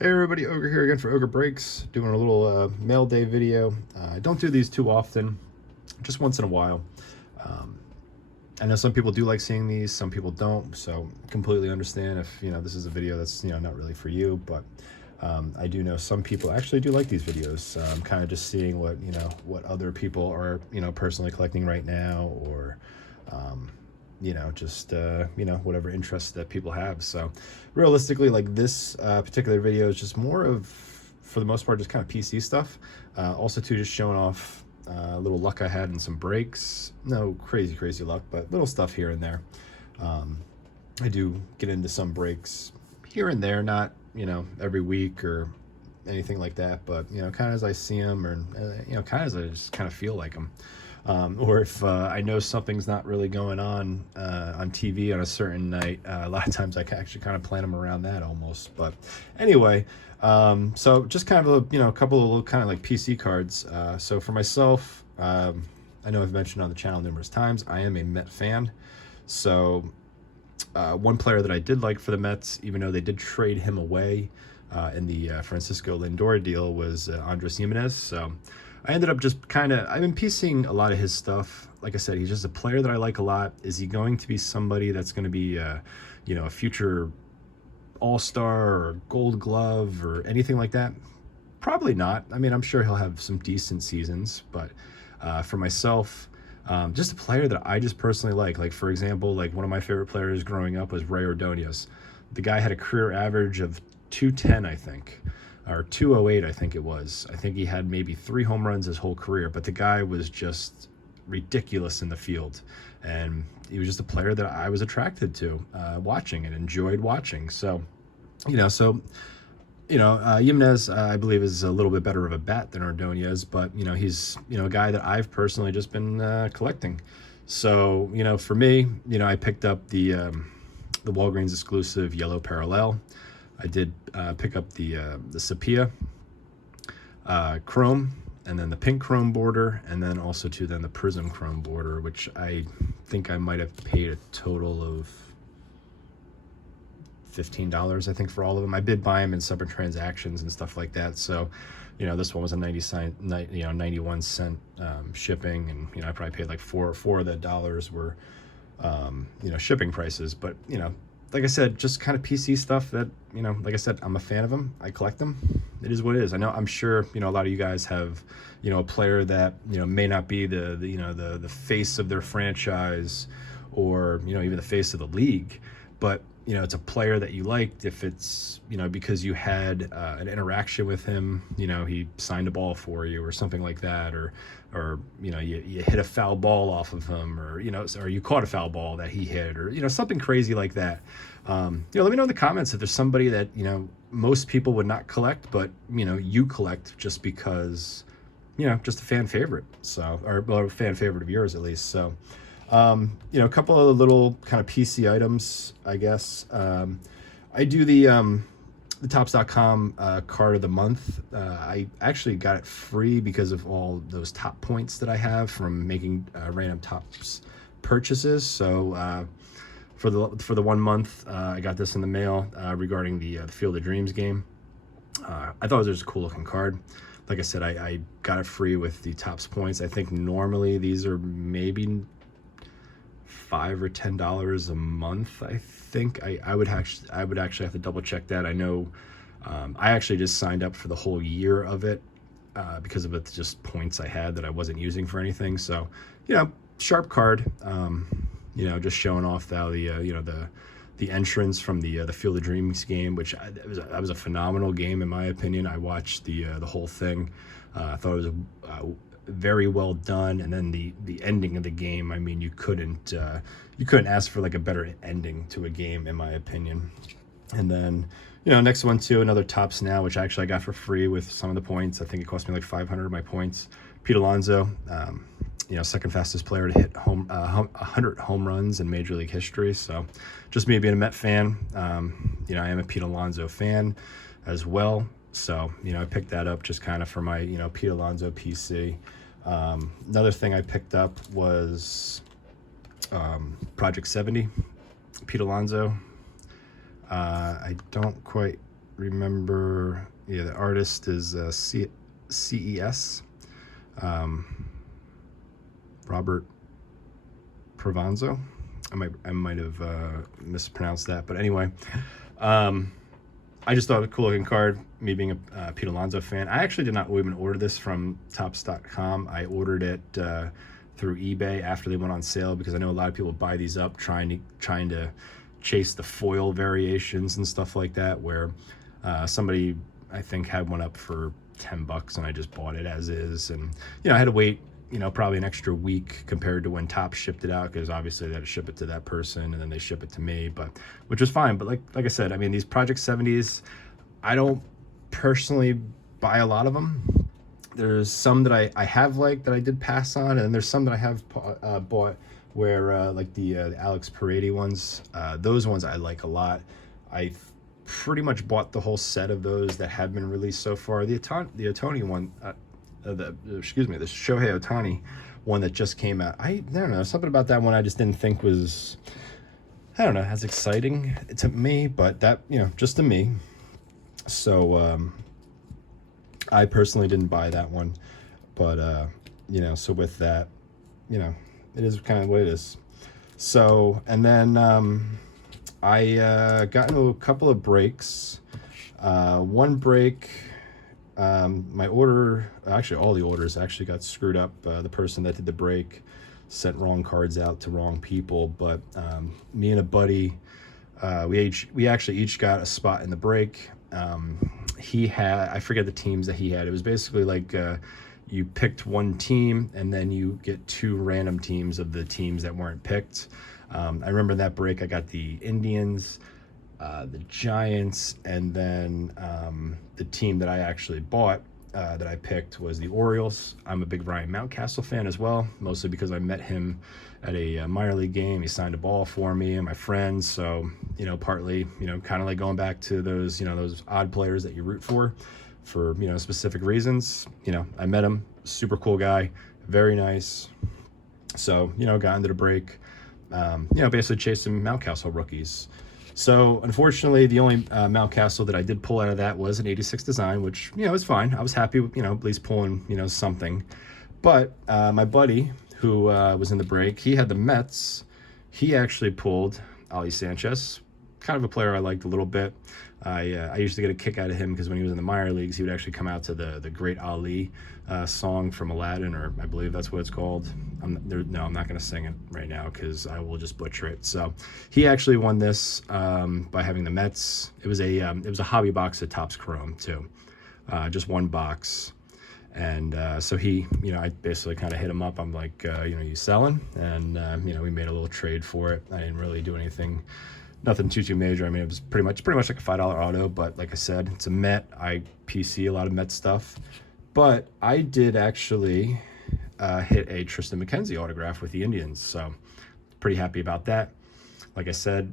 Hey everybody, Ogre here again for Ogre Breaks, doing a little mail day video. I don't do these too often, just once in a while. Um, I know some people do like seeing these, some people don't, so completely understand if, this is a video that's, not really for you, but I do know some people actually do like these videos. Kind of just seeing what other people are, personally collecting right now, or um, just whatever interests that people have. So realistically, like this particular video is just more of, for the most part, just kind of PC stuff. Also too, just showing off a little luck I had in some breaks. No crazy luck, but little stuff here and there. I do get into some breaks here and there, not every week or anything like that, but kind of as I see them, or kind of as I just kind of feel like them. Or if I know something's not really going on TV on a certain night, a lot of times I can actually kind of plan them around that almost. But anyway, so just kind of a couple of little kind of like PC cards. So for myself, I know I've mentioned on the channel numerous times, I am a Met fan. So one player that I did like for the Mets, even though they did trade him away in the Francisco Lindor deal, was Andres Gimenez. So I ended up just I've been piecing a lot of his stuff. Like I said, he's just a player that I like a lot. Is he going to be somebody that's going to be, a future all-star or gold glove or anything like that? Probably not. I mean, I'm sure he'll have some decent seasons, but for myself, just a player that I just personally like. Like, for example, like one of my favorite players growing up was Ray Ordonez. The guy had a career average of 210, I think, or 208, I think it was. I think he had maybe 3 home runs his whole career, but the guy was just ridiculous in the field. And he was just a player that I was attracted to watching and enjoyed watching. So, Jimenez, I believe, is a little bit better of a bat than Ordonez, but, he's, a guy that I've personally just been collecting. So, for me, I picked up the Walgreens exclusive yellow parallel. I did pick up the sepia chrome, and then the pink chrome border, and then also then the prism chrome border, which I think I might have paid a total of $15, I think, for all of them. I did buy them in separate transactions and stuff like that. So, this one was a 91 cent shipping, and I probably paid like four of the dollars were shipping prices. But like I said, just kind of PC stuff that, like I said, I'm a fan of them. I collect them. It is what it is. I'm sure, a lot of you guys have, a player that, may not be the face of their franchise, or, even the face of the league, but, it's a player that you liked if it's, because you had an interaction with him, he signed a ball for you or something like that, or you hit a foul ball off of him, or, or you caught a foul ball that he hit, or, something crazy like that. Let me know in the comments if there's somebody that, most people would not collect, but, you collect just because, just a fan favorite. So, or a fan favorite of yours at least. So, a couple of little kind of PC items, I guess. I do the Topps.com card of the month. I actually got it free because of all those top points that I have from making random Topps purchases. So for the 1 month, I got this in the mail regarding the Field of Dreams game. I thought it was just a cool looking card. Like I said, I got it free with the Topps points. I think normally these are maybe $5 or $10 a month. I think I would actually have to double check that. I know I actually just signed up for the whole year of it because of it's just points I had that I wasn't using for anything. So sharp card. Just showing off how the entrance from the Field of Dreams game, which that was a phenomenal game in my opinion. I watched the whole thing. I thought it was very well done, and then the ending of the game, I mean, you couldn't ask for like a better ending to a game in my opinion. And then next one too, another Topps Now, which actually I got for free with some of the points. I think it cost me like 500 of my points. Pete Alonso, second fastest player to hit 100 home runs in Major League history. So just me being a Met fan, I am a Pete Alonso fan as well. So, I picked that up just kind of for my, Pete Alonso PC. Another thing I picked up was Project 70, Pete Alonso. I don't quite remember. Yeah, the artist is CES. Robert Provanzo. I might have mispronounced that, but anyway, I just thought a cool looking card. Me being a Pete Alonso fan, I actually did not even order this from Topps.com. I ordered it through eBay after they went on sale, because I know a lot of people buy these up trying to chase the foil variations and stuff like that. Where somebody, I think, had one up for $10, and I just bought it as is, and I had to wait probably an extra week compared to when Topps shipped it out, because obviously they had to ship it to that person and then they ship it to me, but which was fine. But like I said, I mean, these Project 70s, I don't personally buy a lot of them. There's some that I have liked that I did pass on, and there's some that I have bought where like the Alex Parady ones, those ones I like a lot. I pretty much bought the whole set of those that have been released so far. The Ohtani one, the Shohei Ohtani one that just came out, I don't know, something about that one I just didn't think was, I don't know, as exciting to me, but that, just to me. So I personally didn't buy that one, but so with that, it is kind of what it is. So, and then I got into a couple of breaks. One break, my order, actually all the orders actually got screwed up. The person that did the break sent wrong cards out to wrong people, but me and a buddy, we actually each got a spot in the break. He had, I forget the teams that he had. It was basically like you picked one team and then you get two random teams of the teams that weren't picked. I remember that break I got the Indians, the Giants, and then the team that I actually bought, that I picked, was the Orioles. I'm a big Ryan Mountcastle fan as well, mostly because I met him at a minor league game. He signed a ball for me and my friends, so partly kind of like going back to those those odd players that you root for specific reasons. I met him, super cool guy, very nice. So got into the break, basically chasing Mountcastle rookies. So unfortunately, the only Mountcastle that I did pull out of that was an 86 design, which was fine. I was happy with at least pulling something. But my buddy who was in the break, he had the Mets. He actually pulled Ali Sanchez, kind of a player I liked a little bit. I used to get a kick out of him because when he was in the minor leagues, he would actually come out to the Great Ali song from Aladdin, or I believe that's what it's called. I'm not going to sing it right now because I will just butcher it. So he actually won this by having the Mets. It was a hobby box at Topps Chrome too, just one box. And so he, I basically kind of hit him up. I'm like, you selling? And we made a little trade for it. I didn't really do anything. Nothing too major. I mean, it was pretty much like a $5 auto, but like I said, it's a Met. I PC a lot of Met stuff, but I did actually hit a Tristan McKenzie autograph with the Indians, so pretty happy about that. Like I said,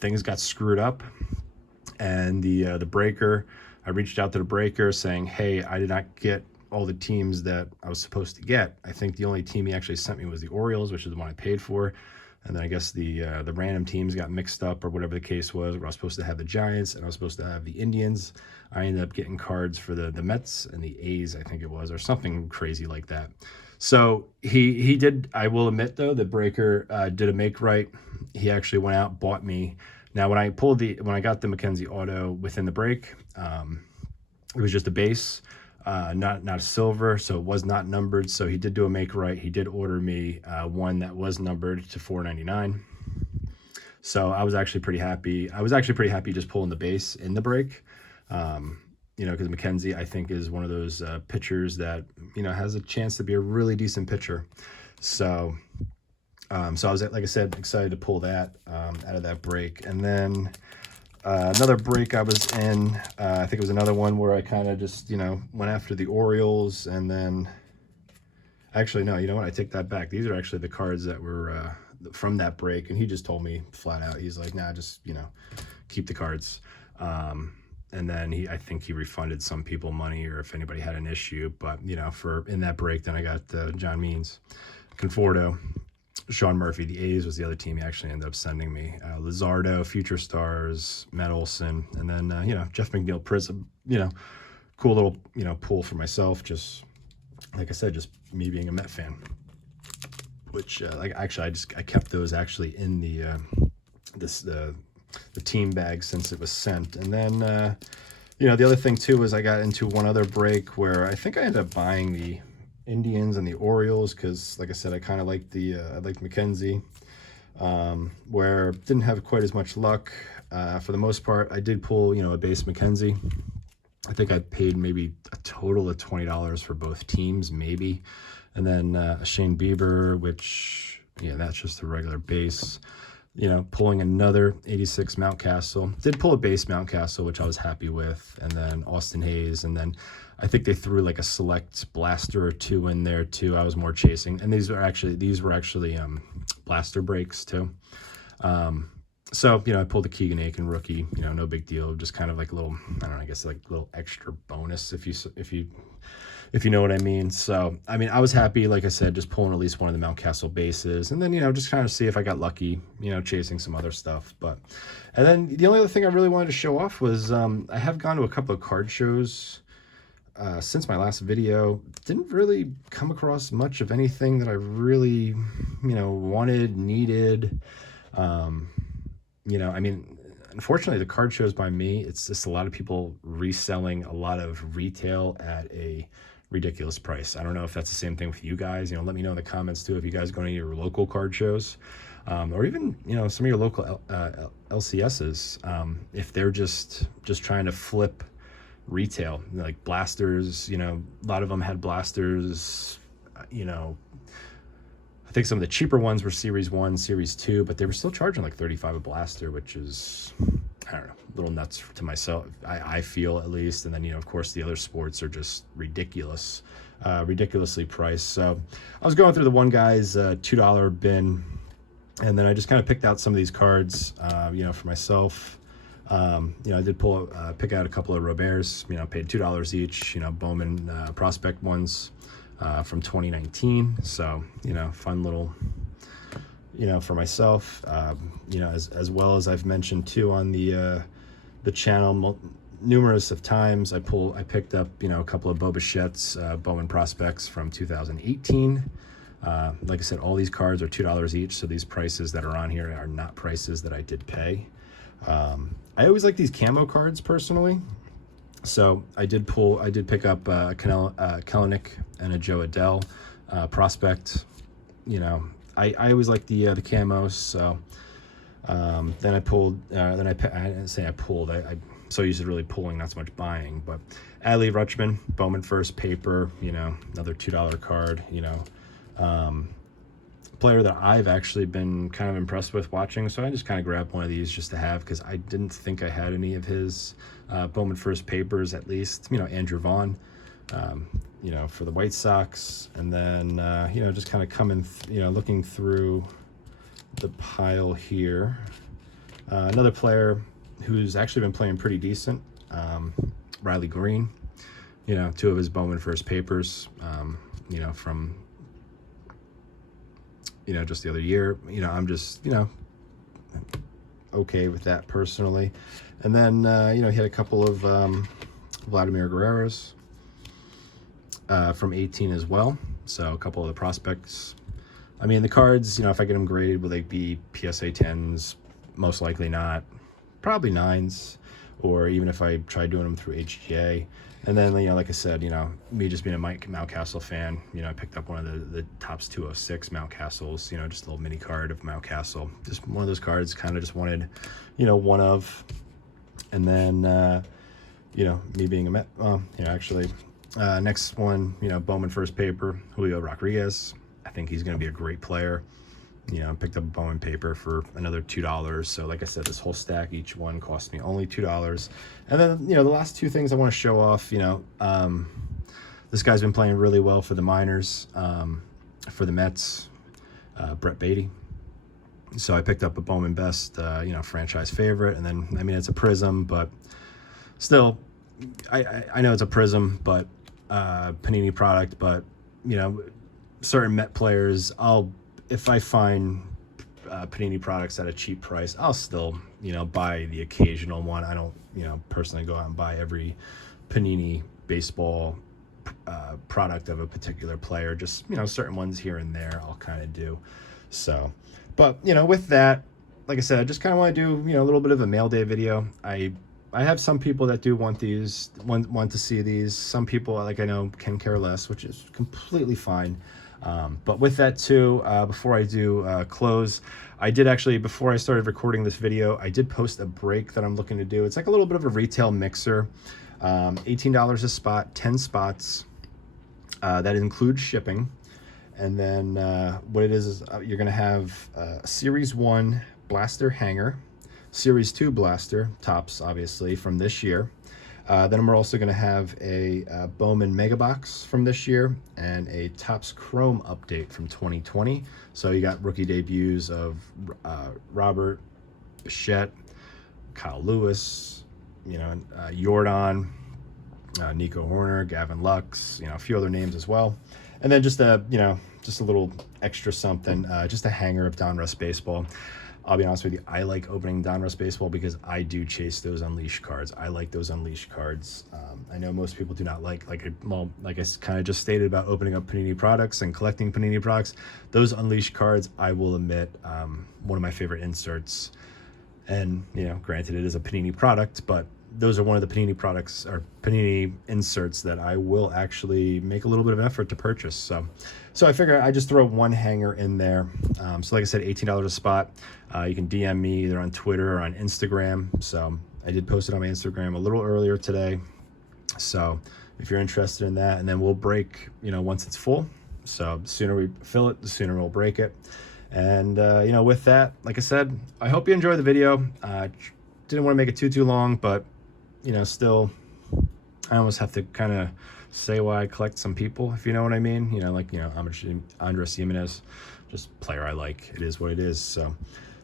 things got screwed up, and the breaker, I reached out to the breaker saying, hey, I did not get all the teams that I was supposed to get. I think the only team he actually sent me was the Orioles, which is the one I paid for. And then I guess the random teams got mixed up, or whatever the case was, where I was supposed to have the Giants and I was supposed to have the Indians. I ended up getting cards for the Mets and the A's, I think it was, or something crazy like that. So he did, I will admit though, the breaker did a make right. He actually went out, bought me. Now when I got the McKenzie auto within the break, it was just a base. Not a silver, so it was not numbered. So he did do a make right. He did order me one that was numbered to $4.99. So I was actually pretty happy. I was actually pretty happy just pulling the base in the break, because McKenzie, I think, is one of those pitchers that has a chance to be a really decent pitcher. So I was, like I said, excited to pull that out of that break. And then another break I was in, I think it was another one where I kind of just, went after the Orioles. And then, actually, no, you know what? I take that back. These are actually the cards that were from that break. And he just told me flat out, he's like, nah, just, keep the cards. And then I think he refunded some people money, or if anybody had an issue. But, in that break, then I got John Means, Conforto. Sean Murphy, the A's was the other team he actually ended up sending me. Luzardo, Future Stars, Matt Olson, and then, Jeff McNeil Prism, cool little, pull for myself. Just, like I said, just me being a Met fan, which, I kept those actually in the team bag since it was sent. And then, the other thing too is I got into one other break where I think I ended up buying the Indians and the Orioles because, like I said, I kind of liked I liked McKenzie, where didn't have quite as much luck. For the most part, I did pull, a base McKenzie. I think I paid maybe a total of $20 for both teams, maybe. And then a Shane Bieber, which, that's just a regular base. Pulling another 86 Mountcastle. Did pull a base Mountcastle, which I was happy with. And then Austin Hayes. And then I think they threw like a select blaster or two in there too. I was more chasing. And these were actually blaster breaks too. So, I pulled the Keegan Aiken rookie, no big deal. Just kind of like a little, I guess like a little extra bonus if you know what I mean. So, I was happy, like I said, just pulling at least one of the Mountcastle bases. And then, just kind of see if I got lucky, chasing some other stuff. And then the only other thing I really wanted to show off was I have gone to a couple of card shows since my last video. Didn't really come across much of anything that I really, wanted, needed. Unfortunately, the card shows by me, it's just a lot of people reselling a lot of retail at a ridiculous price. I don't know if that's the same thing with you guys. Let me know in the comments too if you guys go to your local card shows, or even some of your local LCSs, if they're just trying to flip retail, like blasters. A lot of them had blasters. I think some of the cheaper ones were Series 1, Series 2, but they were still charging like $35 a blaster, which is, I don't know, a little nuts to myself, I feel at least. And then, of course, the other sports are just ridiculously priced. So I was going through the one guy's $2 bin, and then I just kind of picked out some of these cards, for myself. I did pick out a couple of Roberts, paid $2 each, Bowman prospect ones. From 2019, so fun little for myself, as well as I've mentioned too on the channel numerous of times. I picked up a couple of Bo Bichette's Bowman prospects from 2018. Like I said, all these cards are $2 each, so these prices that are on here are not prices that I did pay. I always like these camo cards personally. So I did pick up a Kellenic and a Joe Adele prospect. I always like the camos. So then I pulled. I didn't say I pulled. I'm so used to really pulling, not so much buying. But Adley Rutschman, Bowman first paper. Another $2 card. Player that I've actually been kind of impressed with watching, so I just kind of grabbed one of these just to have, because I didn't think I had any of his Bowman first papers, at least. Andrew Vaughn, for the White Sox. And then just kind of coming looking through the pile here, another player who's actually been playing pretty decent, Riley Green. Two of his Bowman first papers, from just the other year. I'm just, okay with that personally. And then, he had a couple of Vladimir Guerreros from 18 as well. So a couple of the prospects. The cards, if I get them graded, will they be PSA 10s? Most likely not. Probably 9s. Or even if I try doing them through HGA. And then, like I said, me just being a Mike Mountcastle fan, I picked up one of the Topps 206 Mountcastles, just a little mini card of Mountcastle. Just one of those cards, kind of just wanted, one of. And then, me being a Met, next one, Bowman first paper, Julio Rodriguez. I think he's going to be a great player. Picked up a Bowman paper for another $2. So like I said, this whole stack, each one cost me only $2. And then, the last two things I want to show off, this guy's been playing really well for the minors, for the Mets, Brett Beatty. So I picked up a Bowman Best, franchise favorite. And then, it's a Prism, but still, I know it's a Prism, but Panini product, but, certain Met players, I'll if I find Panini products at a cheap price, I'll still, buy the occasional one. I don't, personally go out and buy every Panini baseball product of a particular player. Just, certain ones here and there I'll kind of do. So, but, with that, like I said, I just kind of want to do, a little bit of a mail day video. I have some people that do want these, want to see these. Some people, like I know, can care less, which is completely fine. But with that too, before I do close, I did actually, before I started recording this video, I did post a break that I'm looking to do. It's like a little bit of a retail mixer, $18 a spot, 10 spots. That includes shipping. And then what it is you're going to have a Series 1 blaster hanger, Series 2 blaster, tops obviously from this year. Then we're also going to have a Bowman Mega Box from this year and a Topps Chrome update from 2020. So you got rookie debuts of Robert, Bichette, Kyle Lewis, Jordan, Nico Horner, Gavin Lux, a few other names as well. And then just a little extra something, just a hanger of Donruss Baseball. I'll be honest with you, I like opening Donruss Baseball because I do chase those Unleashed cards. I like those Unleashed cards. I know most people do not like I kind of just stated about opening up Panini products and collecting Panini products. Those Unleashed cards, I will admit, one of my favorite inserts. And, granted, it is a Panini product, but those are one of the Panini products or Panini inserts that I will actually make a little bit of effort to purchase. So I figure I just throw one hanger in there. So like I said, $18 a spot. You can DM me either on Twitter or on Instagram. So I did post it on my Instagram a little earlier today. So if you're interested in that, and then we'll break, once it's full. So the sooner we fill it, the sooner we'll break it. And, with that, like I said, I hope you enjoyed the video. Didn't want to make it too long, but, still, I almost have to kind of say why I collect some people, if you know what I mean. Andres Jimenez, just player I like. It is what it is.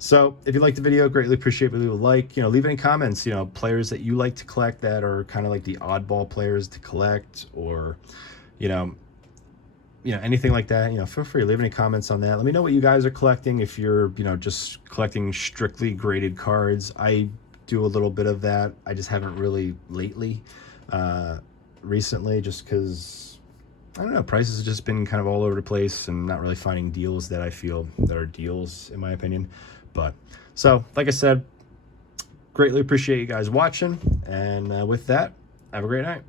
So if you liked the video, greatly appreciate it. Leave a like. Leave any comments. Players that you like to collect that are kind of like the oddball players to collect, or anything like that. Feel free to leave any comments on that. Let me know what you guys are collecting. If you're just collecting strictly graded cards, I do a little bit of that. I just haven't really lately. Recently, just because I don't know, prices have just been kind of all over the place and not really finding deals that I feel that are deals in my opinion. But so like I said, greatly appreciate you guys watching, and with that, have a great night.